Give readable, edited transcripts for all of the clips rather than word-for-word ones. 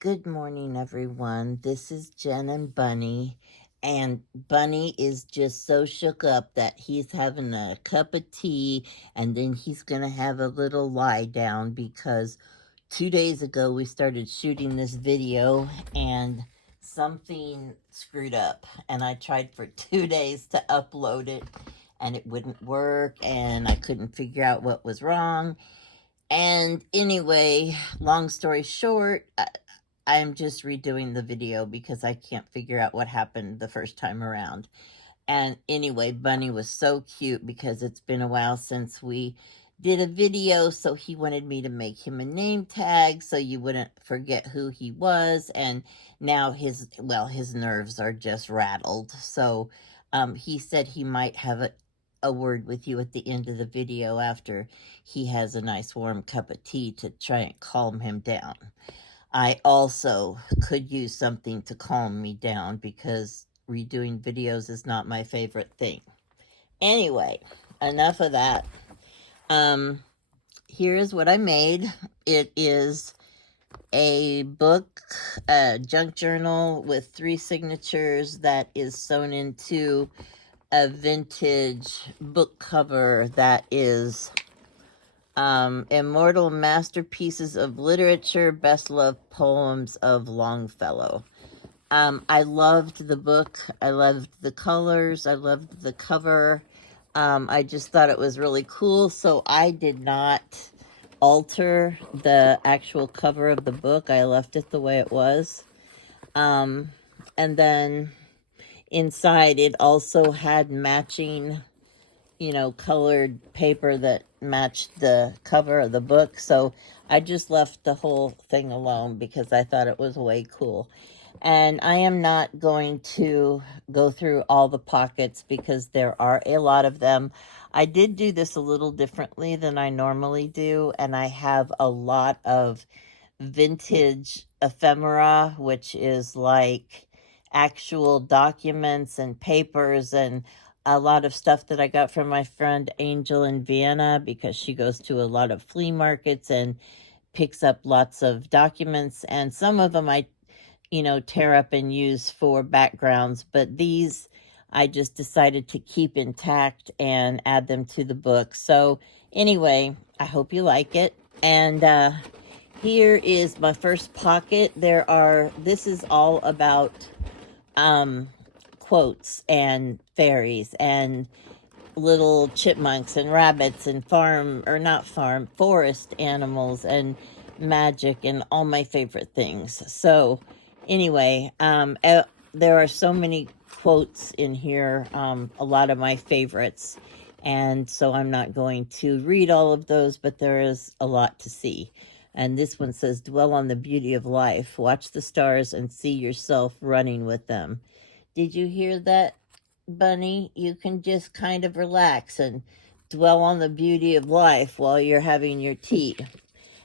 Good morning, everyone. This is Jen and Bunny. And Bunny is just so shook up that he's having a cup of tea and then he's going to have a little lie down because 2 days ago we started shooting this video and something screwed up. And I tried for 2 days to upload it and it wouldn't work and I couldn't figure out what was wrong. And anyway, long story short, I'm just redoing the video because I can't figure out what happened the first time around. And anyway, Bunny was so cute because it's been a while since we did a video, so he wanted me to make him a name tag so you wouldn't forget who he was. And now his nerves are just rattled. So he said he might have a word with you at the end of the video after he has a nice warm cup of tea to try and calm him down. I also could use something to calm me down because redoing videos is not my favorite thing. Anyway, enough of that. Here is what I made. It is a book, a junk journal with 3 signatures that is sewn into a vintage book cover that is Immortal Masterpieces of Literature, Best Loved Poems of Longfellow. I loved the book. I loved the colors. I loved the cover. I just thought it was really cool. So I did not alter the actual cover of the book. I left it the way it was. And then inside it also had matching, colored paper that matched the cover of the book. So I just left the whole thing alone because I thought it was way cool. And I am not going to go through all the pockets because there are a lot of them. I did do this a little differently than I normally do, and I have a lot of vintage ephemera, which is like actual documents and papers and a lot of stuff that I got from my friend Angel in Vienna because she goes to a lot of flea markets and picks up lots of documents. And some of them I tear up and use for backgrounds, but these I just decided to keep intact and add them to the book. So anyway, I hope you like it. And here is my first pocket. This is all about quotes and fairies and little chipmunks and rabbits and forest animals and magic and all my favorite things. So anyway, there are so many quotes in here, a lot of my favorites. And so I'm not going to read all of those, but there is a lot to see. And this one says, dwell on the beauty of life. Watch the stars and see yourself running with them. Did you hear that, Bunny? You can just kind of relax and dwell on the beauty of life while you're having your tea.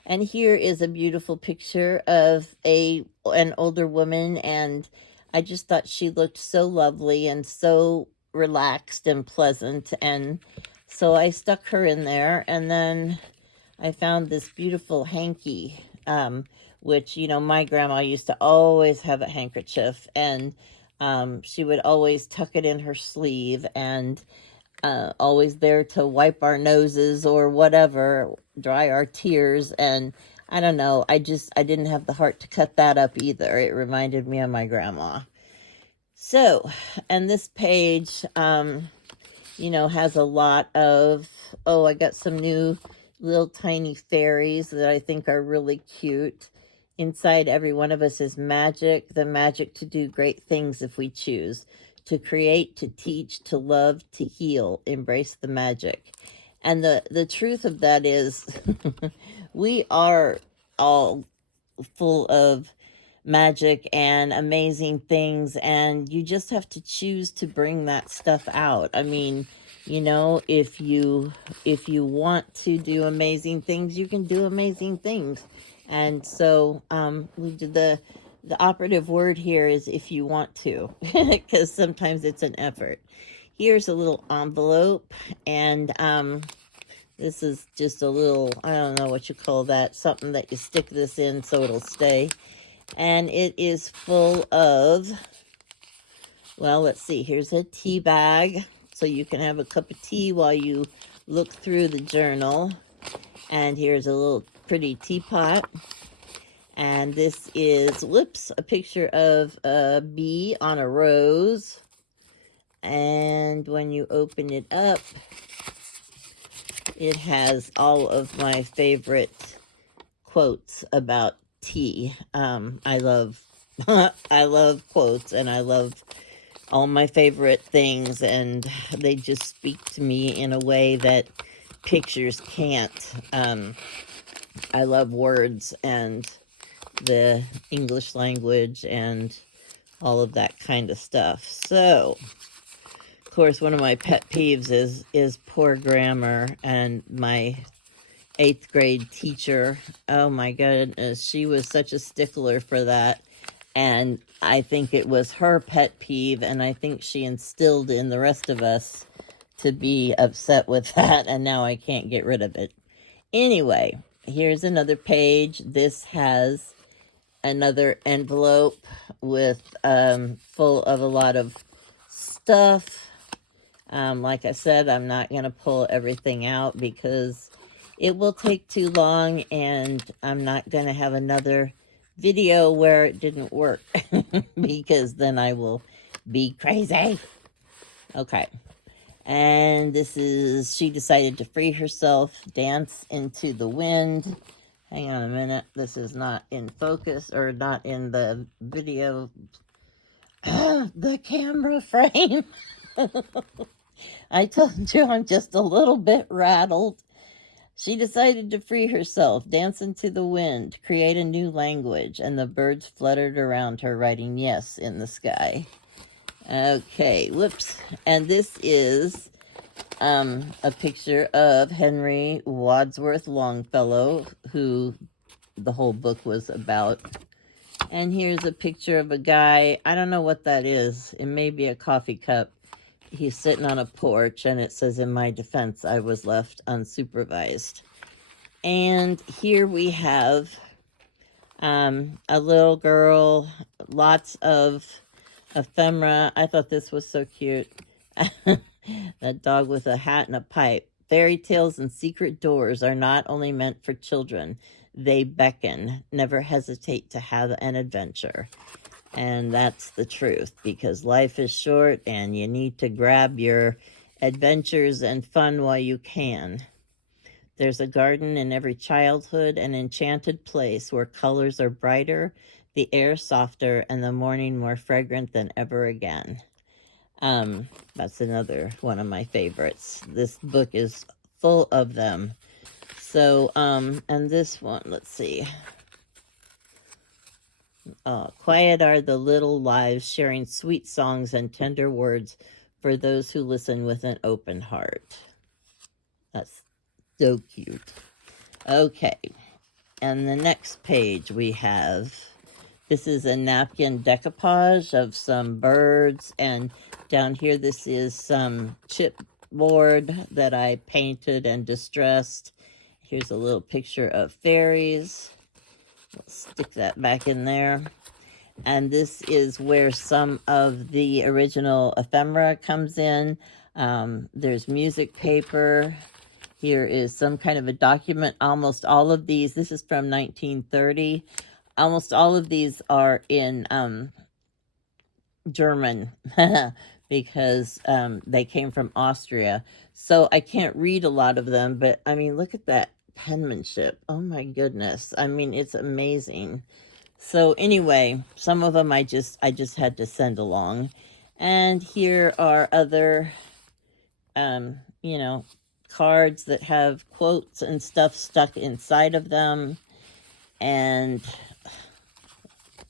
And here is a beautiful picture of an older woman, and I just thought she looked so lovely and so relaxed and pleasant, and so I stuck her in there. And then I found this beautiful hanky, which, my grandma used to always have a handkerchief, and she would always tuck it in her sleeve and always there to wipe our noses or whatever, dry our tears. And I don't know, I didn't have the heart to cut that up either. It reminded me of my grandma. So, and this page, has a lot of, I got some new little tiny fairies that I think are really cute. Inside every one of us is magic, the magic to do great things if we choose, to create, to teach, to love, to heal, embrace the magic. And the truth of that is we are all full of magic and amazing things, and you just have to choose to bring that stuff out. I mean, if you want to do amazing things, you can do amazing things. And so the operative word here is if you want to, because sometimes it's an effort. Here's a little envelope, and this is just a little, I don't know what you call that, something that you stick this in so it'll stay. And it is full of, well, let's see, here's a tea bag, so you can have a cup of tea while you look through the journal. And here's a little pretty teapot. And this is, whoops, a picture of a bee on a rose. And when you open it up, it has all of my favorite quotes about tea. I love I love quotes, and I love all my favorite things, and they just speak to me in a way that pictures can't. I love words and the English language and all of that kind of stuff. So, of course, one of my pet peeves is poor grammar, and my 8th grade teacher, oh my goodness, she was such a stickler for that. And I think it was her pet peeve, and I think she instilled in the rest of us to be upset with that, and now I can't get rid of it. Anyway, here's another page. This has another envelope with full of a lot of stuff. Like I said, I'm not going to pull everything out because it will take too long, and I'm not going to have another video where it didn't work because then I will be crazy. Okay. And this is, she decided to free herself, dance into the wind. Hang on a minute. This is not in focus, or not in the video. The camera frame. I told you I'm just a little bit rattled. She decided to free herself, dance into the wind, create a new language, and the birds fluttered around her, writing yes in the sky. Okay, whoops. And this is a picture of Henry Wadsworth Longfellow, who the whole book was about. And here's a picture of a guy. I don't know what that is. It may be a coffee cup. He's sitting on a porch, and it says, "In my defense, I was left unsupervised." And here we have a little girl, lots of ephemera. I thought this was so cute. That dog with a hat and a pipe. Fairy tales and secret doors are not only meant for children. They beckon. Never hesitate to have an adventure. And that's the truth, because life is short and you need to grab your adventures and fun while you can. There's a garden in every childhood, an enchanted place where colors are brighter, the air softer, and the morning more fragrant than ever again. That's another one of my favorites. This book is full of them. So, and this one, let's see. Quiet are the little lives, sharing sweet songs and tender words for those who listen with an open heart. That's so cute. Okay, and the next page we have, this is a napkin decoupage of some birds, and down here this is some chipboard that I painted and distressed. Here's a little picture of fairies. Let's stick that back in there. And this is where some of the original ephemera comes in. There's music paper. Here is some kind of a document. Almost all of these, this is from 1930. Almost all of these are in German because they came from Austria. So I can't read a lot of them, but I mean, look at that penmanship. Oh my goodness. I mean, it's amazing. So anyway, some of them I just had to send along. And here are other, you know, cards that have quotes and stuff stuck inside of them. And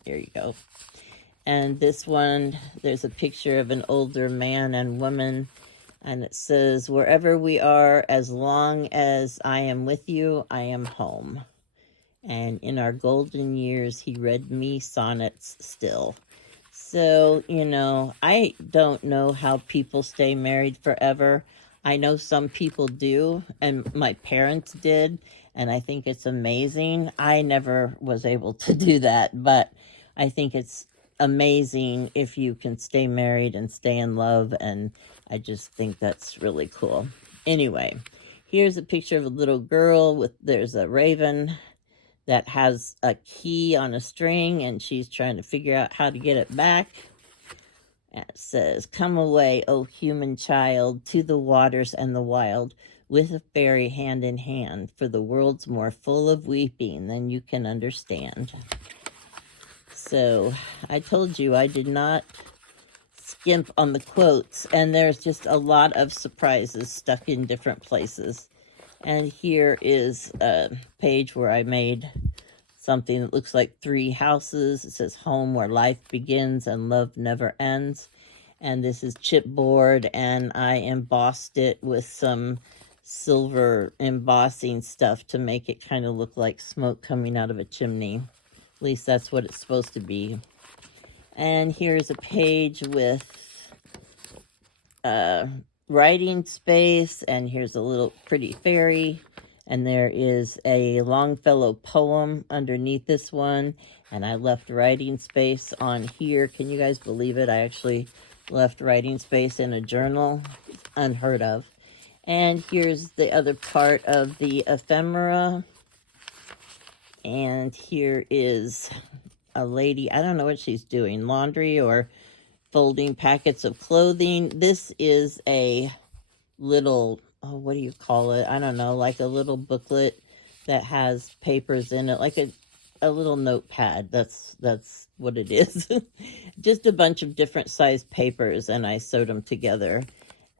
here you go. And this one, there's a picture of an older man and woman, and it says, "Wherever we are, as long as I am with you, I am home. And in our golden years, he read me sonnets still." So, you know, I don't know how people stay married forever. I know some people do, and my parents did, and I think it's amazing. I never was able to do that, but I think it's amazing if you can stay married and stay in love, and I just think that's really cool. Anyway, here's a picture of a little girl with, there's a raven that has a key on a string, and she's trying to figure out how to get it back. It says, "Come away, O human child, to the waters and the wild, with a fairy hand in hand, for the world's more full of weeping than you can understand." So I told you I did not skimp on the quotes, and there's just a lot of surprises stuck in different places. And here is a page where I made something that looks like 3 houses. It says, "Home where life begins and love never ends." And this is chipboard, and I embossed it with some silver embossing stuff to make it kind of look like smoke coming out of a chimney. At least that's what it's supposed to be. And here's a page with writing space, and here's a little pretty fairy. And there is a Longfellow poem underneath this one. And I left writing space on here. Can you guys believe it? I actually left writing space in a journal. Unheard of. And here's the other part of the ephemera. And here is a lady. I don't know what she's doing. Laundry or folding packets of clothing. This is a little, oh, what do you call it? I don't know, like a little booklet that has papers in it, like a little notepad. That's what it is. Just a bunch of different sized papers, and I sewed them together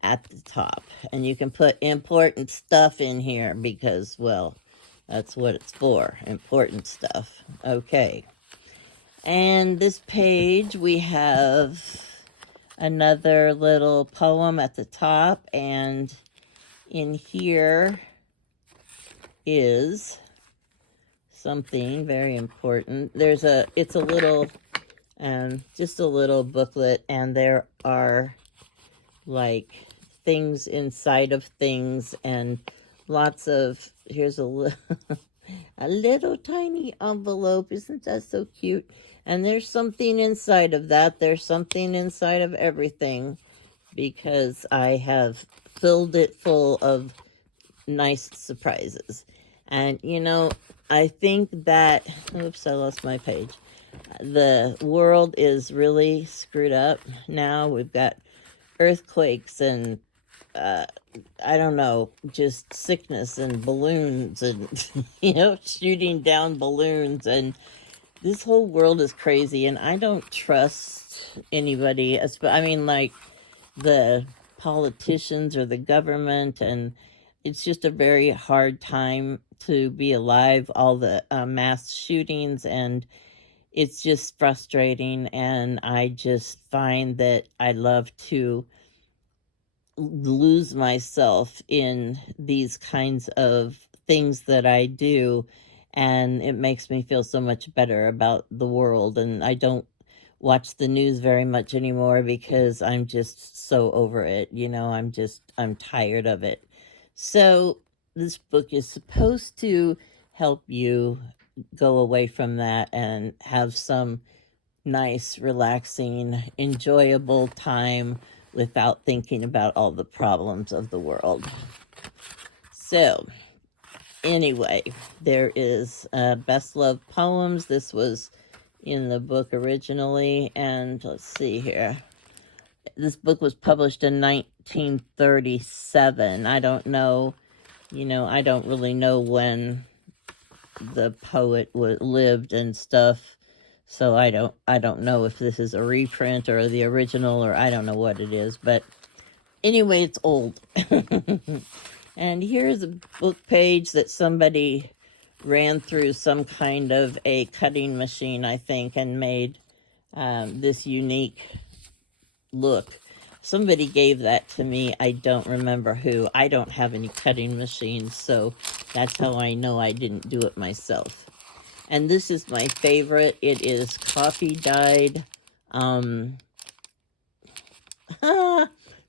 at the top. And you can put important stuff in here because, well, that's what it's for, important stuff. Okay. And this page, we have another little poem at the top, and in here is something very important. It's a little, just a little booklet, and there are like things inside of things, and lots of, here's a a little tiny envelope. Isn't that so cute? And there's something inside of that. There's something inside of everything, because I have filled it full of nice surprises. And, you know, I think that, oops, I lost my page. The world is really screwed up now. We've got earthquakes and, I don't know, just sickness and balloons and, you know, shooting down balloons. And this whole world is crazy, and I don't trust anybody. I mean, like the politicians or the government, and it's just a very hard time to be alive. All the mass shootings, and it's just frustrating. And I just find that I love to lose myself in these kinds of things that I do, and it makes me feel so much better about the world. And I don't watch the news very much anymore because I'm just so over it. You know, I'm tired of it. So this book is supposed to help you go away from that and have some nice, relaxing, enjoyable time without thinking about all the problems of the world. So anyway, there is Best Love Poems. This was in the book originally, and let's see here. This book was published in 1937. I don't know, you know, I don't really know when the poet lived and stuff. So I don't know if this is a reprint or the original, or I don't know what it is. But anyway, it's old. And here's a book page that somebody ran through some kind of a cutting machine, I think, and made this unique look. Somebody gave that to me. I don't remember who. I don't have any cutting machines, so that's how I know I didn't do it myself. And this is my favorite. It is coffee dyed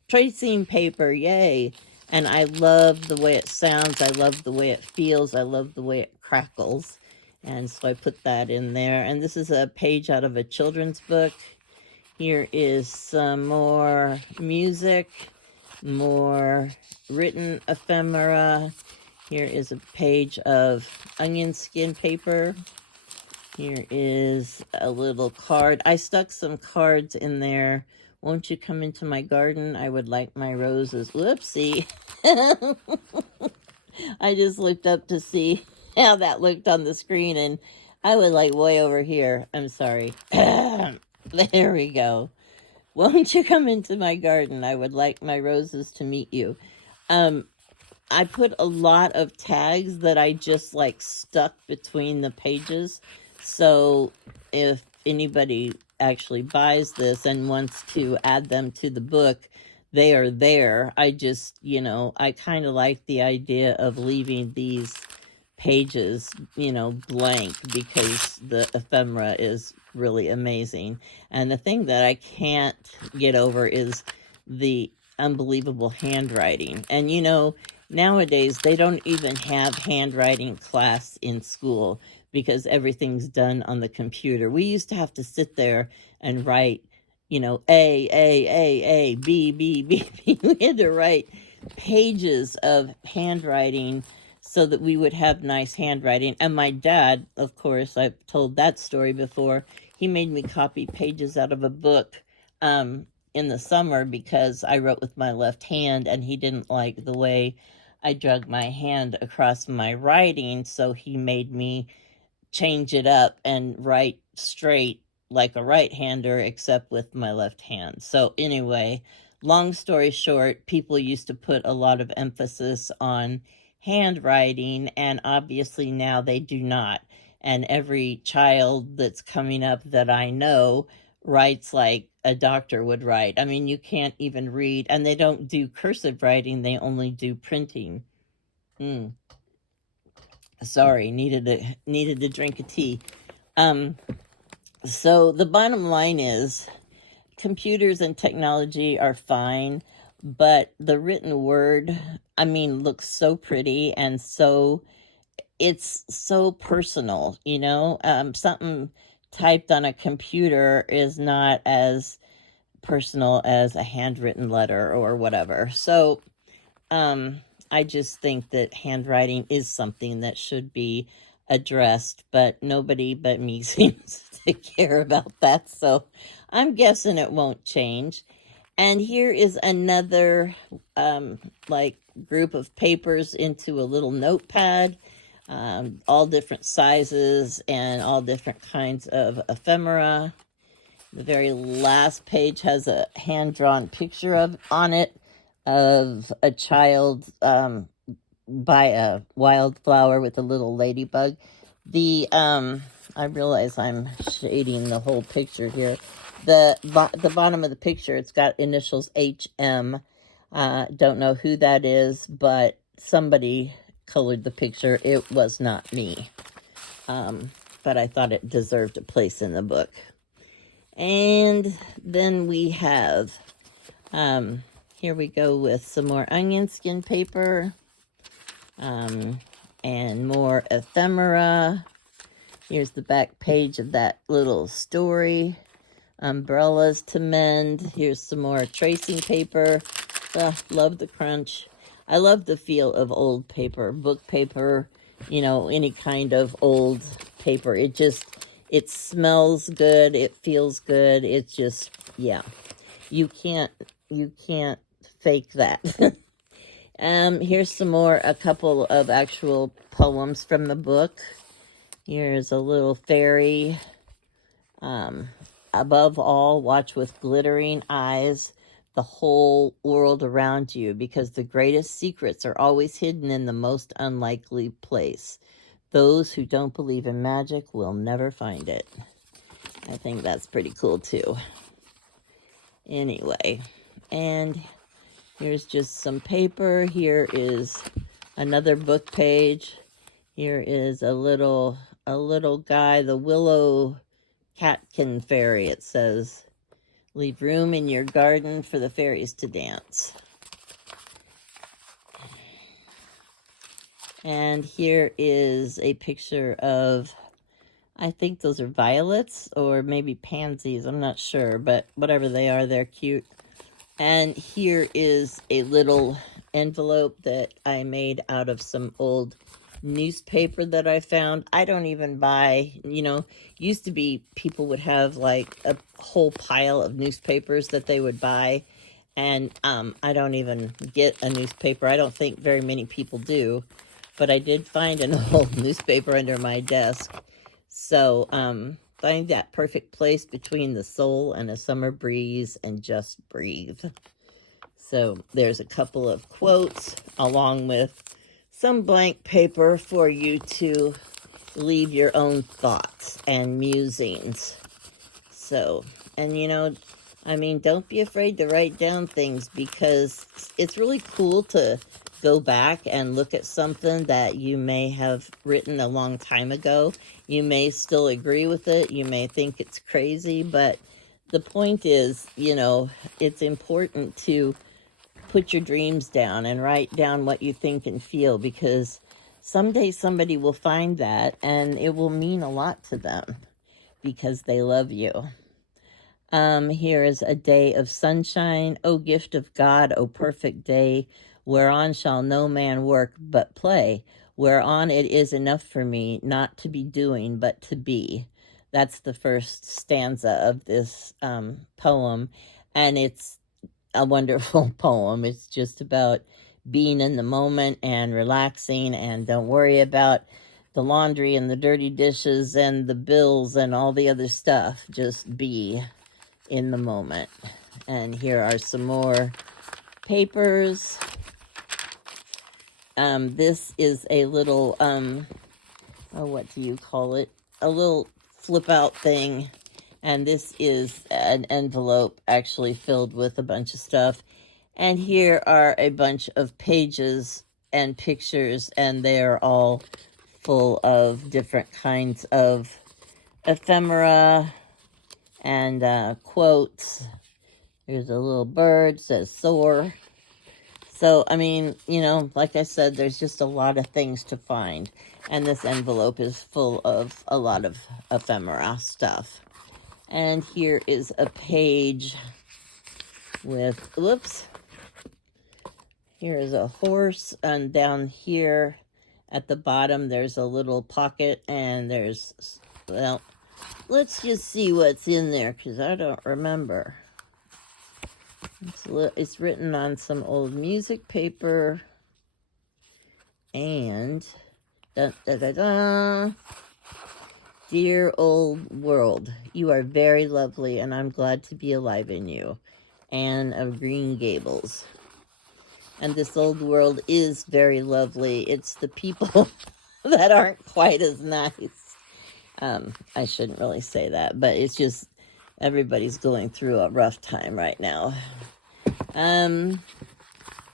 tracing paper. Yay. And I love the way it sounds. I love the way it feels. I love the way it crackles. And so I put that in there. And this is a page out of a children's book. Here is some more music, more written ephemera. Here is a page of onion skin paper. Here is a little card. I stuck some cards in there. Won't you come into my garden? I would like my roses. Whoopsie. I just looked up to see how that looked on the screen, and I was like way over here. I'm sorry. There we go. Won't you come into my garden? I would like my roses to meet you. I put a lot of tags that I just like stuck between the pages. So if anybody actually buys this and wants to add them to the book, they are there. I just, I kind of like the idea of leaving these pages, blank, because the ephemera is really amazing. And the thing that I can't get over is the unbelievable handwriting. And nowadays they don't even have handwriting class in school because everything's done on the computer. We used to have to sit there and write, A, B, B, B, B. We had to write pages of handwriting so that we would have nice handwriting. And my dad, of course, I've told that story before, he made me copy pages out of a book in the summer because I wrote with my left hand and he didn't like the way I drug my hand across my writing, so he made me change it up and write straight like a right-hander, except with my left hand. So anyway, long story short, people used to put a lot of emphasis on handwriting, and obviously now they do not. And every child that's coming up that I know writes like a doctor would write. I mean, you can't even read, and they don't do cursive writing, they only do printing. Sorry, needed a drink of tea. So the bottom line is computers and technology are fine, but the written word, looks so pretty, and it's so personal, something typed on a computer is not as personal as a handwritten letter or whatever. So I just think that handwriting is something that should be addressed, but nobody but me seems to care about that. So I'm guessing it won't change. And here is another group of papers into a little notepad, all different sizes and all different kinds of ephemera. The very last page has a hand-drawn picture on it of a child by a wildflower with a little ladybug. I realize I'm shading the whole picture here. The bottom of the picture, it's got initials HM. Don't know who that is, but somebody colored the picture. It was not me. But I thought it deserved a place in the book. And then we have, here we go with some more onion skin paper, and more ephemera. Here's the back page of that little story. Umbrellas to mend. Here's some more tracing paper. Love the crunch. I love the feel of old paper, book paper, any kind of old paper. It smells good. It feels good. It's just, yeah. You can't fake that. Here's a couple of actual poems from the book. Here's a little fairy. Above all, watch with glittering eyes the whole world around you, because the greatest secrets are always hidden in the most unlikely place. Those who don't believe in magic will never find it. I think that's pretty cool too. Anyway, and here's just some paper. Here is another book page. Here is a little guy, the Willow Catkin Fairy. It says, leave room in your garden for the fairies to dance. And here is a picture of I think those are violets or maybe pansies. I'm not sure, but whatever they are, they're cute. And here is a little envelope that I made out of some old newspaper that I found. I don't even buy, used to be people would have like a whole pile of newspapers that they would buy. And I don't even get a newspaper. I don't think very many people do. But I did find an old newspaper under my desk. So find that perfect place between the soul and a summer breeze and just breathe. So there's a couple of quotes along with some blank paper for you to leave your own thoughts and musings. So, and don't be afraid to write down things, because it's really cool to go back and look at something that you may have written a long time ago. You may still agree with it. You may think it's crazy, but the point is, it's important to put your dreams down and write down what you think and feel, because someday somebody will find that and it will mean a lot to them because they love you. Here is a day of sunshine, O gift of God, O perfect day, whereon shall no man work but play, whereon it is enough for me not to be doing but to be. That's the first stanza of this poem, and it's a wonderful poem. It's just about being in the moment and relaxing, and don't worry about the laundry and the dirty dishes and the bills and all the other stuff. Just be in the moment. And here are some more papers. This is a little, what do you call it? A little flip out thing. And this is an envelope actually filled with a bunch of stuff. And here are a bunch of pages and pictures, and they are all full of different kinds of ephemera and quotes. There's a little bird, says soar. So, like I said, there's just a lot of things to find. And this envelope is full of a lot of ephemera stuff. And here is a page with, here is a horse, and down here at the bottom there's a little pocket, and there's, well, let's just see what's in there, because I don't remember. It's written on some old music paper, and Dear old world, you are very lovely, and I'm glad to be alive in you. Anne of Green Gables. And this old world is very lovely. It's the people that aren't quite as nice. I shouldn't really say that, but it's just everybody's going through a rough time right now.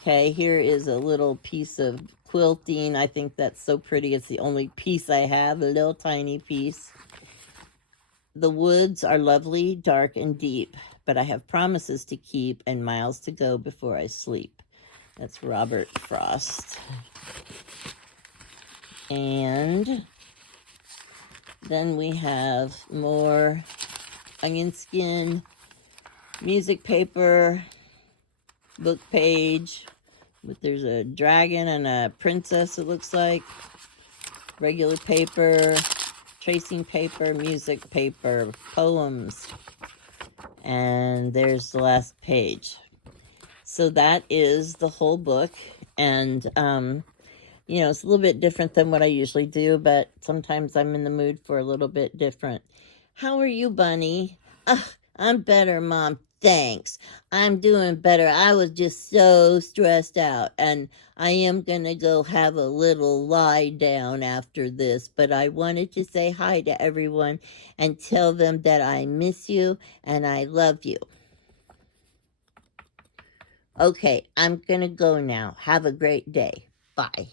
Okay, here is a little piece of quilting. I think that's so pretty. It's the only piece I have, a little tiny piece. The woods are lovely, dark, and deep, but I have promises to keep and miles to go before I sleep. That's Robert Frost. And then we have more onion skin, music paper, book page. But there's a dragon and a princess, it looks like. Regular paper, tracing paper, music paper, poems. And there's the last page. So that is the whole book. And, it's a little bit different than what I usually do, but sometimes I'm in the mood for a little bit different. How are you, Bunny? I'm better, Mom. Thanks. I'm doing better. I was just so stressed out, and I am going to go have a little lie down after this, but I wanted to say hi to everyone and tell them that I miss you and I love you. Okay, I'm going to go now. Have a great day. Bye.